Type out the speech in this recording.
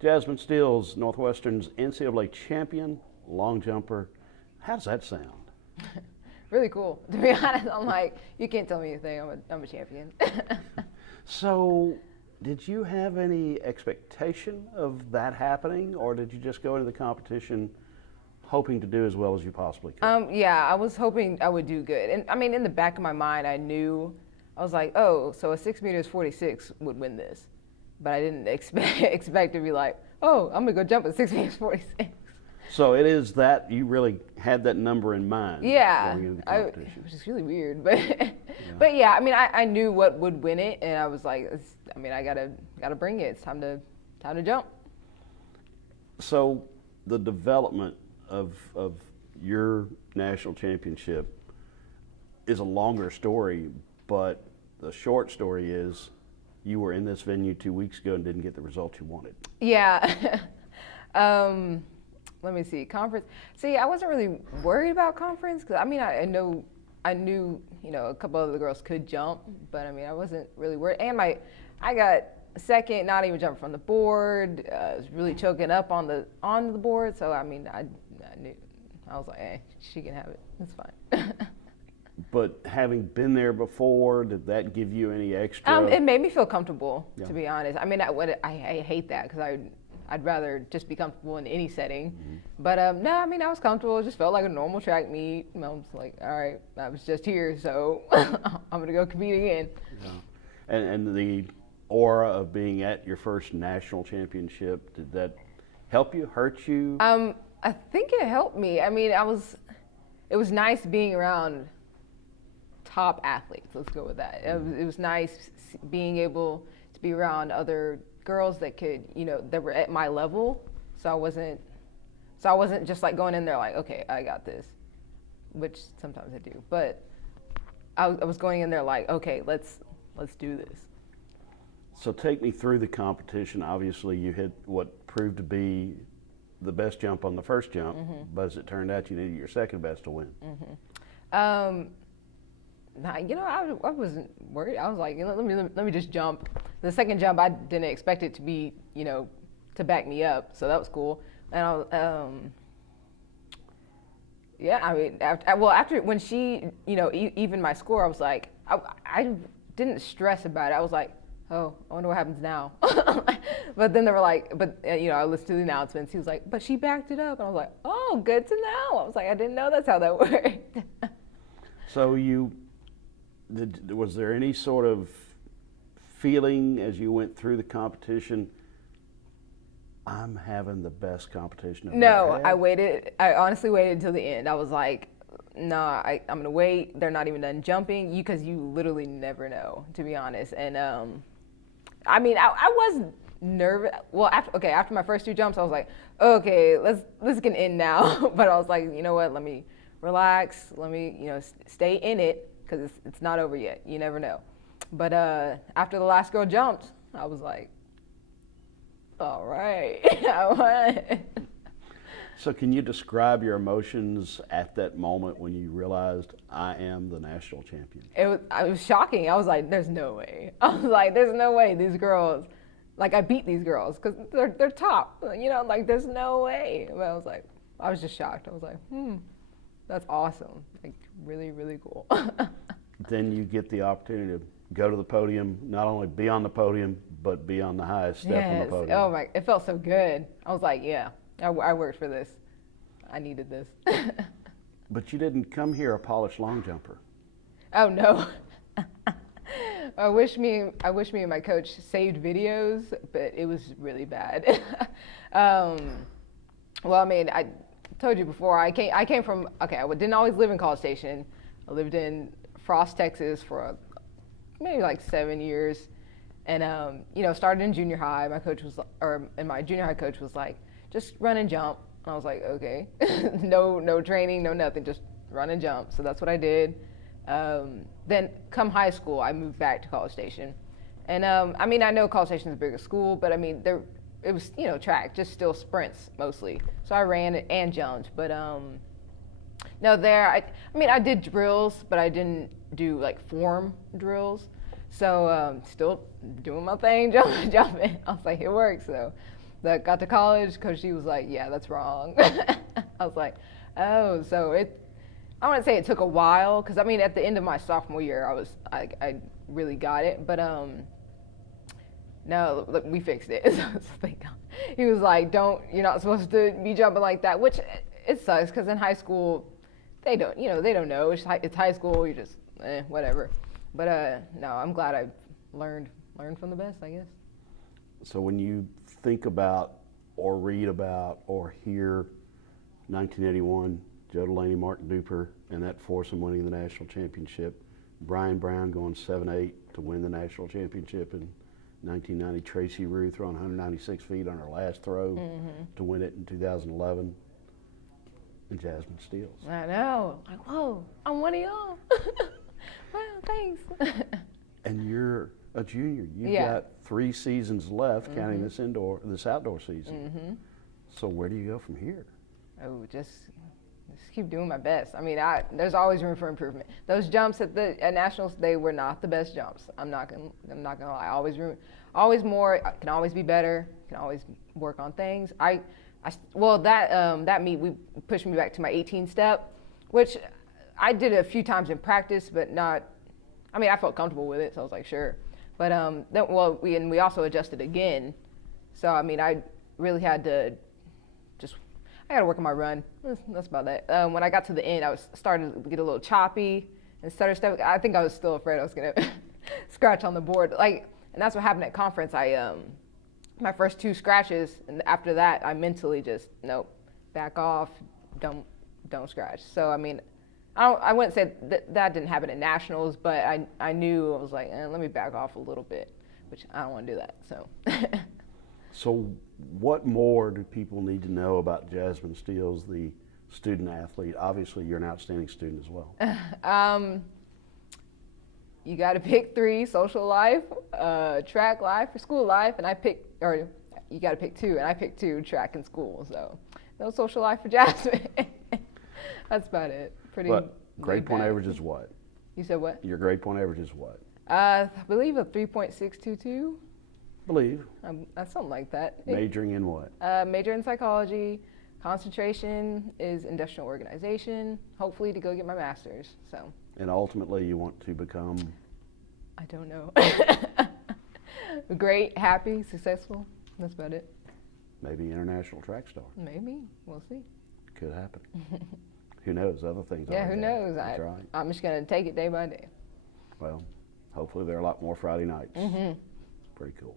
Jasmyn Steele's Northwestern's NCAA champion, long jumper. How does that sound? Really cool. To be honest, I'm like, you can't tell me anything. I'm a champion. So, did you have any expectation of that happening, or did you just go into the competition hoping to do as well as you possibly could? Yeah, I was hoping I would do good. And I mean, in the back of my mind, I was like, oh, so a 6 meters 46 would win this. But I didn't expect to be like, oh, I'm going to go jump at 6 meters 46. So it is that you really had that number in mind. Yeah, going into the competition. which is really weird, but but yeah, I mean, I knew what would win it, and I was like, I gotta bring it. It's time to jump. So the development of your national championship is a longer story, but the short story is you were in this venue 2 weeks ago and didn't get the result you wanted. Yeah. Let me see. Conference. See, I wasn't really worried about conference because I mean, I knew, a couple of the girls could jump, but I mean, I wasn't really worried. And I got second, not even jumping from the board. I was really choking up on the board. So I mean, I knew. I was like, hey, she can have it. It's fine. But having been there before, did that give you any extra? It made me feel comfortable, Yeah. to be honest. I mean, I hate that because I'd rather just be comfortable in any setting. Mm-hmm. But no, I mean, I was comfortable. It just felt like a normal track meet. And I was like, all right, I was just here, so I'm going to go compete again. Yeah. And the aura of being at your first national championship, did that help you, hurt you? I think it helped me. I mean, it was nice being around top athletes. Let's go with that. It was nice being able to be around other girls that could, that were at my level. So I wasn't just like going in there like, okay, I got this, which sometimes I do. But I was going in there like, okay, let's do this. So take me through the competition. Obviously, you hit what proved to be the best jump on the first jump, but as it turned out, you needed your second best to win. I wasn't worried. I was like, let me just jump. The second jump, I didn't expect it to be, to back me up, so that was cool. And I was, yeah, I mean, after when she, even my score, I was like, I didn't stress about it. I was like, oh, I wonder what happens now. But then they were like, I listened to the announcements. He was like, but she backed it up. And I was like, oh, good to know. I was like, I didn't know that's how that worked. So was there any sort of feeling as you went through the competition, I'm having the best competition I've ever had? I honestly waited until the end. I was like, nah, I'm going to wait. They're not even done jumping because you literally never know, to be honest. And I mean, I was nervous. Well, after my first two jumps, I was like, okay, let's get in now. But I was like, you know what? Let me relax. Let me, stay in it because it's not over yet. You never know. But after the last girl jumped, I was like, all right, I won. So can you describe your emotions at that moment when you realized I am the national champion? It was shocking. I was like, there's no way. I was like, there's no way these girls, like I beat these girls because they're top, like there's no way. But I was just shocked. I was like, that's awesome. Like really, really cool. Then you get the opportunity to go to the podium, not only be on the podium, but be on the highest step on the podium. Oh my, it felt so good. I was like, yeah, I worked for this. I needed this. But you didn't come here a polished long jumper. Oh no. I wish me and my coach saved videos, but it was really bad. Well, I mean, I told you before, I came from, I didn't always live in College Station. I lived in Frost, Texas for maybe like 7 years. And, started in junior high. My junior high coach was like, just run and jump. And I was like, okay, no training, no nothing, just run and jump. So that's what I did. Then come high school, I moved back to College Station. And I mean, I know College Station is a bigger school, but I mean, it was, track, just still sprints mostly. So I ran and jumped. But no, I did drills, but I didn't do like form drills. So still doing my thing, jumping. I was like, it works. So that got to college because she was like, yeah, that's wrong. I was like, oh, so I wouldn't say it took a while because I mean at the end of my sophomore year I really got it, but no, look, we fixed it. So thank God. He was like, you're not supposed to be jumping like that, which it sucks because in high school they don't know. It's high school. You just whatever. But no, I'm glad I learned from the best, I guess. So when you think about or read about or hear 1981, Joe Delaney, Mark Duper, and that foursome winning the national championship, Brian Brown going 7-8 to win the national championship in 1990, Tracy Rue throwing 196 feet on her last throw to win it in 2011, and Jasmyn Steels. I know. Like, whoa, I'm one of y'all. Well, thanks. And you're a junior. You've Yeah. got 3 seasons left, counting this outdoor season. So where do you go from here? Oh, just keep doing my best. I mean, there's always room for improvement. Those jumps at nationals, they were not the best jumps. I'm not gonna lie. Always more. I can always be better. Can always work on things. That meet we pushed me back to my 18 step, which I did a few times in practice, but not. I mean, I felt comfortable with it, so I was like, sure. But we also adjusted again. So I mean, I really had to I got to work on my run. That's about that. When I got to the end, I was starting to get a little choppy and stutter step. I think I was still afraid I was gonna scratch on the board. And that's what happened at conference. My first 2 scratches, and after that, I mentally just nope, back off, don't scratch. So I mean, I wouldn't say that didn't happen at nationals, but I knew I was like, let me back off a little bit, which I don't want to do that. So. So what more do people need to know about Jasmyn Steels, the student athlete? Obviously, you're an outstanding student as well. You got to pick 3: social life, track life, or school life, and you got to pick 2, and I picked 2: track and school. So no social life for Jasmyn. That's about it. But grade point average is what? You said what? Your grade point average is what? I believe a 3.622. Believe. That's something like that. Majoring in what? Major in psychology. Concentration is industrial organization. Hopefully to go get my master's. So. And ultimately, you want to become? I don't know. Great, happy, successful. That's about it. Maybe international track star. Maybe. We'll see. Could happen. Who knows? Other things. Yeah, who knows? That's right. I'm just going to take it day by day. Well, hopefully there are a lot more Friday nights. Pretty cool.